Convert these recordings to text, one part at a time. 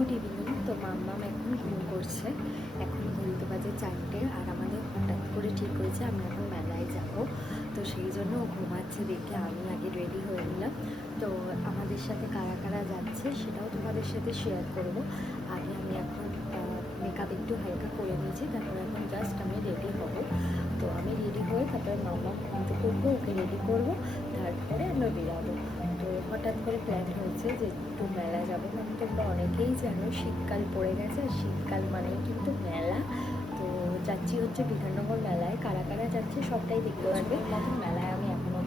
Good evening তো মাম্মাম এখন ঘুম করছে। এখন ঘুরতে বাজে চারটে আর আমাদের হঠাৎ করে ঠিক হয়েছে, আমরা এখন মেলায় যাব। তো সেই জন্য ও ঘুমাচ্ছে দেখে আমি আগে রেডি হয়ে নিলাম। তো আমাদের সাথে কারা কারা যাচ্ছে সেটাও তোমাদের সাথে শেয়ার করব। আগে আমি এখন মেকআপ একটু হালকা করে নিয়েছি তারপর এখন জাস্ট আমি রেডি হব। তো আমি রেডি হয়ে তারপরে মাম্মা ঘুমতে করব, ওকে রেডি করব, তারপরে আমরা বেরাবো। তো হঠাৎ করে প্ল্যান হয়েছে যে একটু মেলা যাব। মানে তোমরা অনেকেই জানো শীতকাল পড়ে গেছে, আর শীতকাল মানেই কিন্তু মেলা। তো যাচ্ছি হচ্ছে বিধাননগর মেলায়। কারা কারা যাচ্ছে সবটাই দেখতে পারবে। মেলায়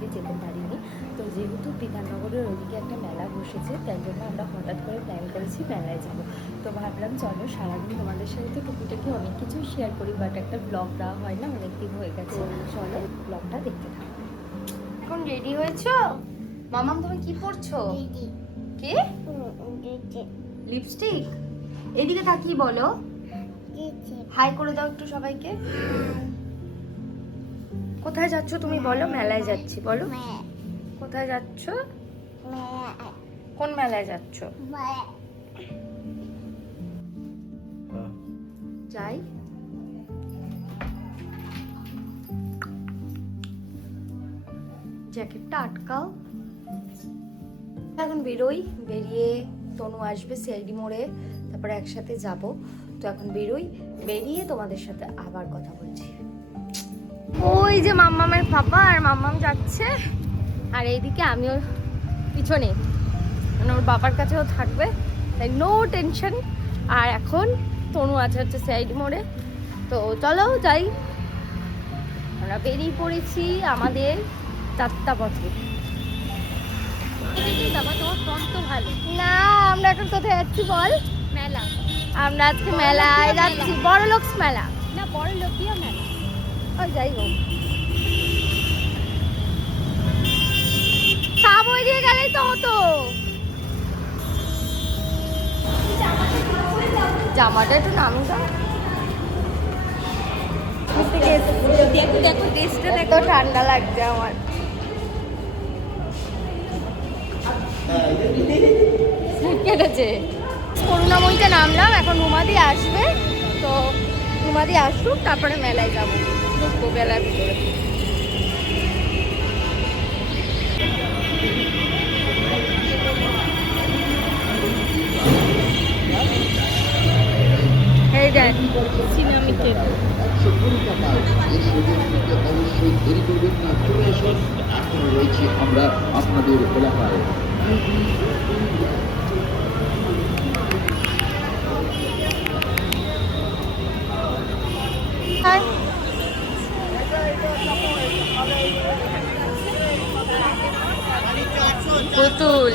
অবধি যেতে পারিনি। তো যেহেতু বিধাননগরের ওইদিকে একটা মেলা বসেছে তাই জন্য আমরা হঠাৎ করে প্ল্যান করেছি মেলায় যাব। তো ভাবলাম চলো সারাদিন তোমাদের সাথে তো টুকিটাকি অনেক কিছুই শেয়ার করি বাট একটা ব্লগ দেওয়া হয় না অনেক দিন হয়ে গেছে। চলো। ব্লগটা দেখতে থাকো। এখন রেডি হয়েছো? মামাম তুমি কি পরছো? কি? লিপস্টিক? এদিকে তাকিয়ে বলো। হাই করে দাও একটু সবাইকে। কোথায় যাচ্ছ তুমি বলো? মেলায় যাচ্ছি বলো। কোথায় যাচ্ছ? কোন মেলায় যাচ্ছ? যাই। জ্যাকেটটা আটকাও। এখন বেরোই। বেরিয়ে তনু আসবে সেলডি মোড়ে। তারপরে একসাথে যাব। তো এখন বেরোই। বেরিয়ে তোমাদের সাথে আবার কথা বলছি। ওই যে মাম্মামের পাপা আর মাম্মাম যাচ্ছে। আর এইদিকে আমিও পিছনে। মানে ওর বাবার কাছেও থাকবে। তাই নো টেনশন আর এখন তনু আছে হচ্ছে সাইড মোড়ে। তো চলো যাই। আমরা বেরিয়ে পড়েছি আমাদের চারটা পথে। বাবা তোমার ফোন তো ভালো। না আমরা এখন কোথায় যাচ্ছি বল? মেলা। আমরা আজকে মেলায় যাচ্ছি। বড় লোকস মেলা। না বড় লোকীয় মেলা। যাই হোক। গেলেই তো জামাটা একটু ঠান্ডা লাগছে আমার। কেটেছে। করুণাময়ীতে নামলাম, এখন রুমাদি আসবে। তো রুমাদি আসুক, তারপরে মেলায় যাব। মেলার ভিতরে একশো কুড়ি টাকা অবশ্যই দেরি করবেন না চলে আমরা আপনাদের এলাকায় হাই পুতুল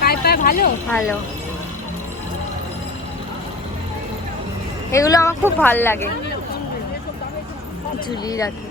পায়ে পায়ে ভালো? ভালো। এগুলো আমার খুব ভালো লাগে। ঝুলিয়ে রাখি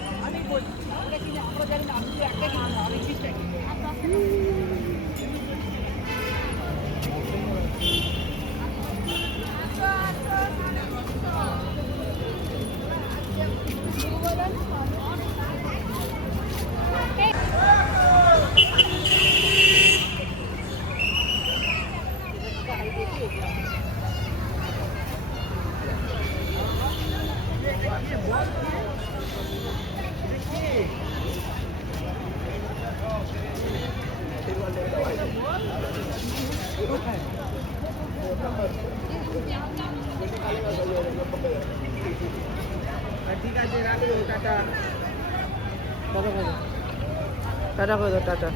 ঠিক আছে রাখো টাটা টাটা করে টাটা করে দাও টাটা।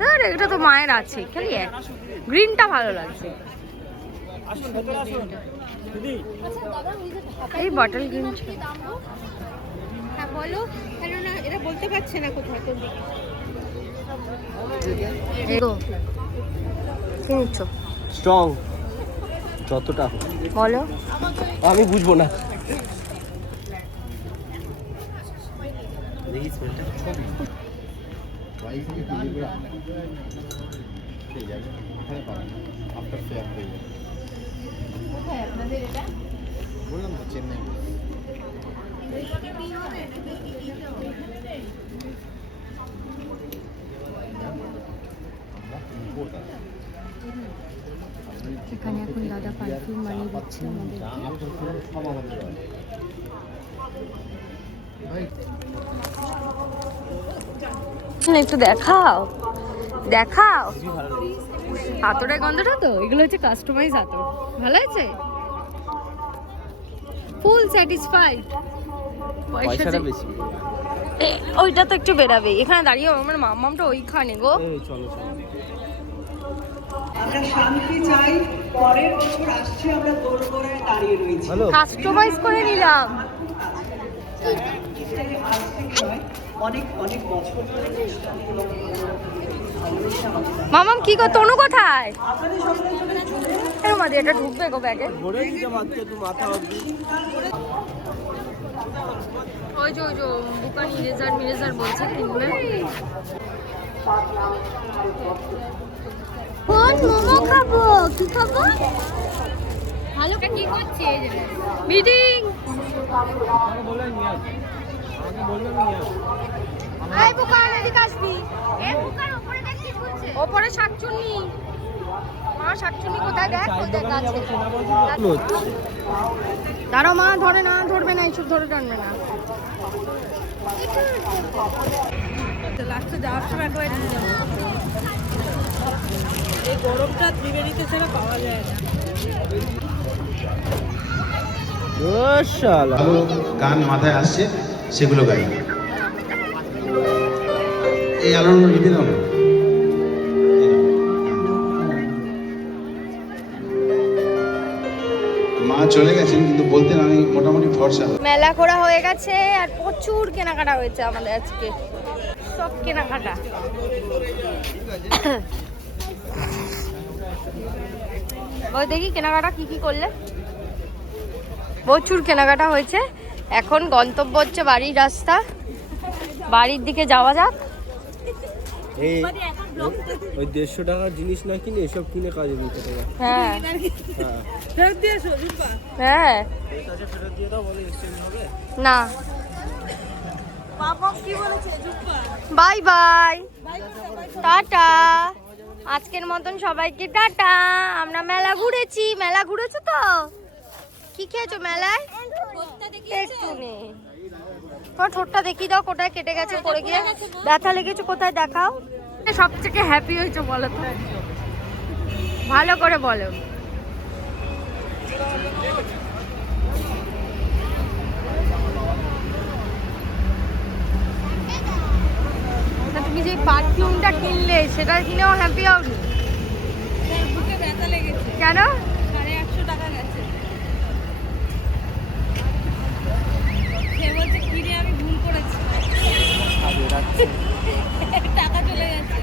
হ্যাঁ এটা তো মায়ের আছে খালি গ্রিনটা ভালো লাগছে। দিদি। এই বটল গ্রিন হ্যাঁ বলো। কেননা এরা বলতে পারছে না কোথায় কোন দিকে। এগো কি নিচ্ছ স্ট্রং। যতটা বলো। আমি বুঝব না। রিসমেন্টটা ছবি বললাম তো চেন্নাই এখানে এখন দাদা পারফিউম বানিয়ে দিচ্ছে আমাদের একটু দেখাও। দেখাও। আতরের গন্ধটা তো এগুলো হচ্ছে কাস্টমাইজ আতর ভালো আছে? ফুল স্যাটিসফাইড পয়সাটা বেশি। ওইটা তো একটু বেরাবে। এখানে দাঁড়িয়ে আমার মামামটা ওইখানে গো। আমরা শান্তি চাই পরের বছর আসছে আমরা দোরগোড়ায় দাঁড়িয়ে রয়েছি। কাস্টমাইজ করে নিলাম। আজ থেকে নয়, অনেক অনেক বছর ধরে মামাম কি কর তনু কোথায়? এটা ঢুকবে গো ব্যাগে। ওই যে ওই যে বুকান ইরেজার মিরেজার বলছে কিনবে কোন মোমো খাব? কি খাব? ভালো কি করছে মিটিং। এই বুকান এদিকে আসবি। এ বুকান উপরে দেখ কি উপরে শাকচুন্নি। মা কোথায়? দেখ কোথায় গাছে দাঁড়াও মা ধরে না ধরবে না এইসব ধরে টানবে না। লাস্টে যাওয়ার সময় একবার এই গরমটা ত্রিবেণীতে ছাড়া পাওয়া যায় না। গান মাথায় আসছে। সেগুলো গাই। এই আলোর দাও চলে গেছেন, কিন্তু বলতেন আমি মোটামুটি মেলা হয়ে গেছে, আর প্রচুর কেনাকাটা হয়েছে আমাদের আজকে। সব কেনাকাটা। ওই দেখি কেনাকাটা কি কি করলে। প্রচুর কেনাকাটা হয়েছে। এখন গন্তব্য হচ্ছে বাড়ির রাস্তা। বাড়ির দিকে যাওয়া যাক। এই ওই দেড়শো টাকার জিনিস না কিনে এসব কিনে কাজে দিতে হবে। হ্যাঁ। হ্যাঁ। না। Bye bye. টাটা। আজকের মতন সবাইকে টাটা। আমরা মেলা ঘুরেছি। মেলা ঘুরেছো তো? কি খেয়েছো মেলায়? একটু নেই তোমার ঠোঁটটা দেখিয়ে দাও কোথায় কেটে গেছে পড়ে গিয়ে। ব্যথা লেগেছে কোথায় দেখাও। সব থেকে হ্যাপি হয়েছে বলো তো। ভালো করে বলো। তা তুমি যে পারফিউমটা কিনলে সেটা কিনেও হ্যাপি হওনি? বুকে ব্যথা লেগেছে। কেন সাড়ে আটশো টাকা গেছে সে বলছে কিনে আমি ভুল করেছি টাকা চলে গেছে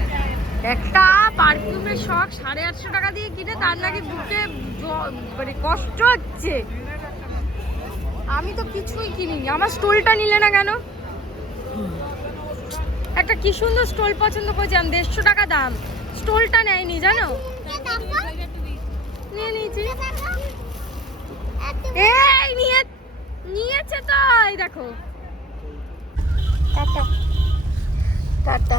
একটা পারফিউমের শখ সাড়ে আটশো টাকা দিয়ে কিনে তার নাকি বুকে মানে কষ্ট হচ্ছে। আমি তো কিছুই কিনিনি। আমার স্টোলটা নিলে না কেন? একটা কি সুন্দর স্টোল পছন্দ করেছিলাম দেড়শো টাকা দাম। স্টোলটা নেয়নি, জানো? নিয়ে নিয়েছি। এই, নিয়ে, নিয়েছে তো, এই দেখো। টাটা। টাটা।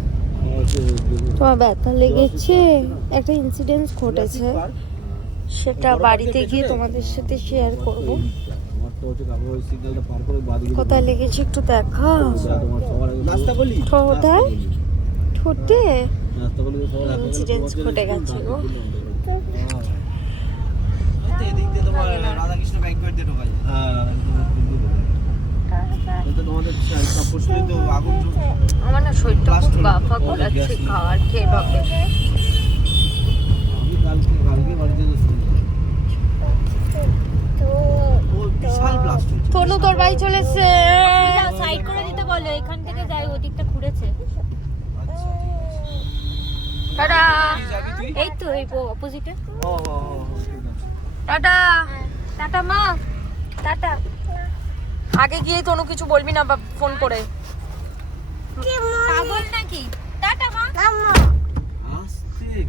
তোমার ব্যথা লেগেছে? একটা ইনসিডেন্ট ঘটেছে। সেটা বাড়িতে গিয়ে তোমাদের সাথে শেয়ার করব। কোথায় লেগেছে একটু দেখা? কোথায়? ঠোঁটে? Incidents ঘটে গেছে গো। রাধাকৃষ্ণ যায় হ্যাঁ তো তোমাদের পরশু তো আগুন জ্বলছে। আমার না শরীরটা খুব গ্যাস নেই। খাওয়ার খেয়ে হয়েছে। তনু তোর বাড়ি চলেছে সাইড করে দিতে বলো এখান থেকে যাই ওদিকটা ঘুরেছে। আচ্ছা ঠিক আছে টাটা এই তো এই অপোজিটে টাটা। টাটা মা। টাটা। আগে গিয়ে তনু কিছু বলবি না ফোন করে। পাগল নাকি? টাটা মা।